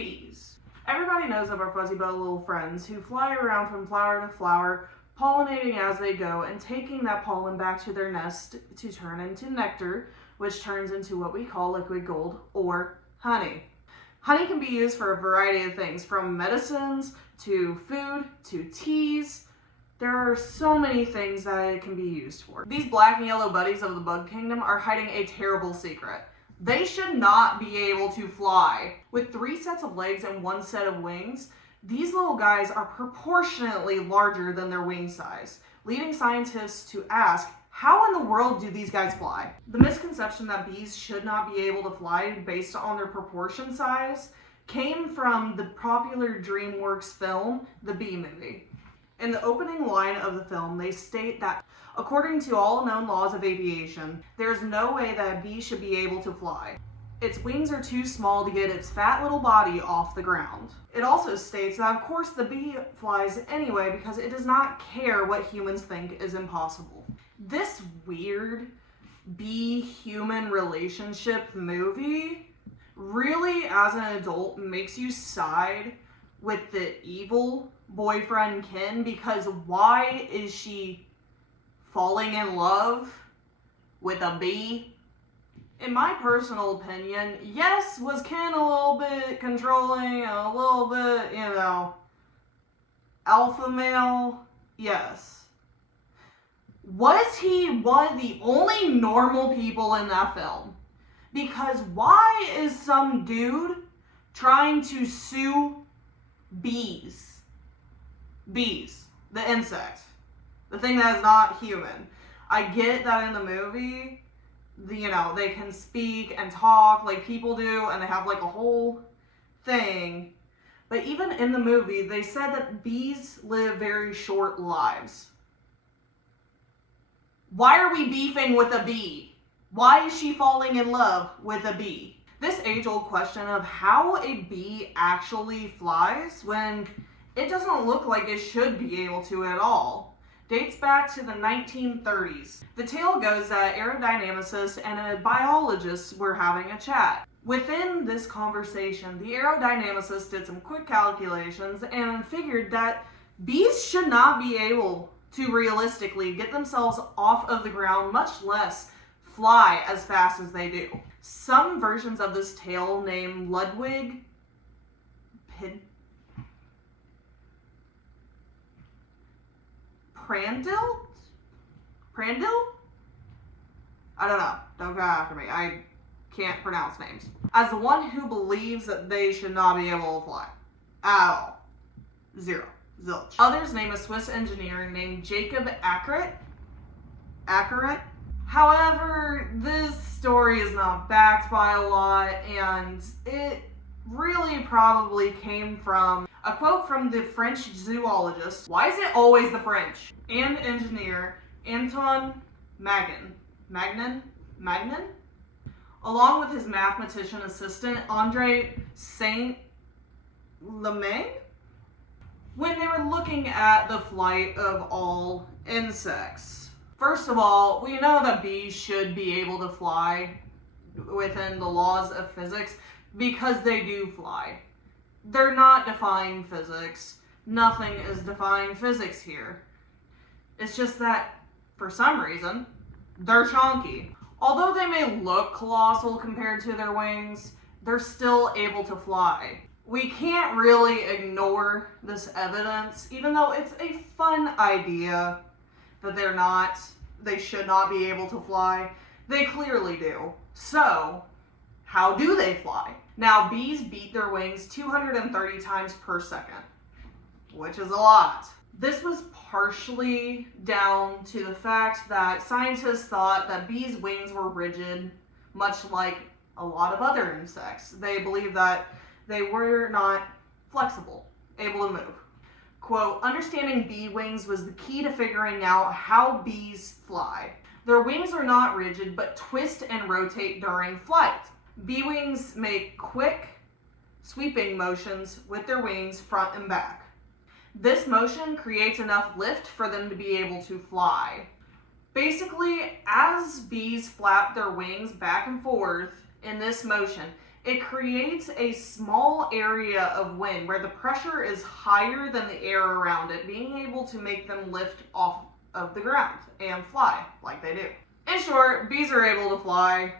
Bees. Everybody knows of our fuzzy bell little friends who fly around from flower to flower, pollinating as they go and taking that pollen back to their nest to turn into nectar, which turns into what we call liquid gold or honey. Honey can be used for a variety of things, from medicines to food to teas. There are so many things that it can be used for. These black and yellow buddies of the bug kingdom are hiding a terrible secret. They should not be able to fly. With 3 sets of legs and 1 set of wings, these little guys are proportionately larger than their wing size, leading scientists to ask, how in the world do these guys fly? The misconception that bees should not be able to fly based on their proportion size came from the popular DreamWorks film, The Bee Movie. In the opening line of the film, they state that according to all known laws of aviation, there's no way that a bee should be able to fly. Its wings are too small to get its fat little body off the ground. It also states that of course the bee flies anyway because it does not care what humans think is impossible. This weird bee-human relationship movie really, as an adult, makes you side with the evil boyfriend Ken, because why is she falling in love with a bee? In my personal opinion, yes, was Ken a little bit controlling, a little bit, alpha male? Yes. Was he one of the only normal people in that film? Because why is some dude trying to sue bees? Bees, the insect, the thing that is not human. I get that in the movie, they can speak and talk like people do, and they have like a whole thing. But even in the movie, they said that bees live very short lives. Why are we beefing with a bee? Why is she falling in love with a bee? This age-old question of how a bee actually flies when it doesn't look like it should be able to at all dates back to the 1930s. The tale goes that aerodynamicists and a biologist were having a chat. Within this conversation, the aerodynamicist did some quick calculations and figured that bees should not be able to realistically get themselves off of the ground, much less fly as fast as they do. Some versions of this tale name Ludwig Prandtl? I don't know. Don't go after me. I can't pronounce names. As the one who believes that they should not be able to fly. At all. Zero. Zilch. Others name a Swiss engineer named Jacob Ackeret. However, this story is not backed by a lot, and it really probably came from a quote from the French zoologist, why is it always the French, and engineer Anton Magnin, along with his mathematician assistant Andre Saint-Lemagne, when they were looking at the flight of all insects. First of all, we know that bees should be able to fly within the laws of physics because they do fly. They're not defying physics. Nothing is defying physics here. It's just that, for some reason, they're chonky. Although they may look colossal compared to their wings, they're still able to fly. We can't really ignore this evidence, even though it's a fun idea that they should not be able to fly. They clearly do. So, how do they fly? Now, bees beat their wings 230 times per second, which is a lot. This was partially down to the fact that scientists thought that bees' wings were rigid, much like a lot of other insects. They believed that they were not flexible, able to move. Quote, understanding bee wings was the key to figuring out how bees fly. Their wings are not rigid, but twist and rotate during flight. Bee wings make quick, sweeping motions with their wings front and back. This motion creates enough lift for them to be able to fly. Basically, as bees flap their wings back and forth in this motion, It creates a small area of wind where the pressure is higher than the air around it, being able to make them lift off of the ground and fly like they do. In short, bees are able to fly.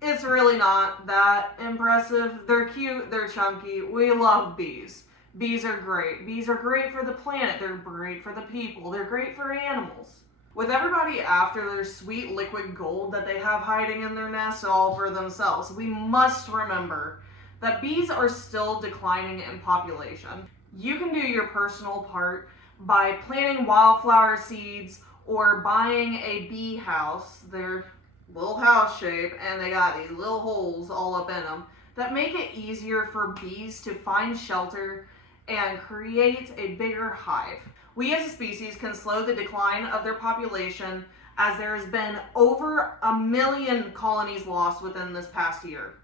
It's really not that impressive. They're cute, they're chunky. We love bees. Bees are great. Bees are great for the planet. They're great for the people. They're great for animals. With everybody after their sweet liquid gold that they have hiding in their nests all for themselves, we must remember that bees are still declining in population. You can do your personal part by planting wildflower seeds or buying a bee house. They're little house shape and they got these little holes all up in them that make it easier for bees to find shelter and create a bigger hive. We as a species can slow the decline of their population, as there has been over 1 million colonies lost within this past year.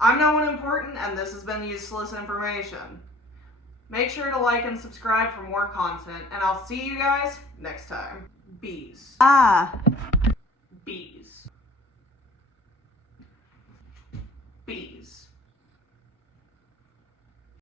I'm no one important, and this has been useless information. Make sure to like and subscribe for more content, and I'll see you guys next time. Bees. Bees. Bees.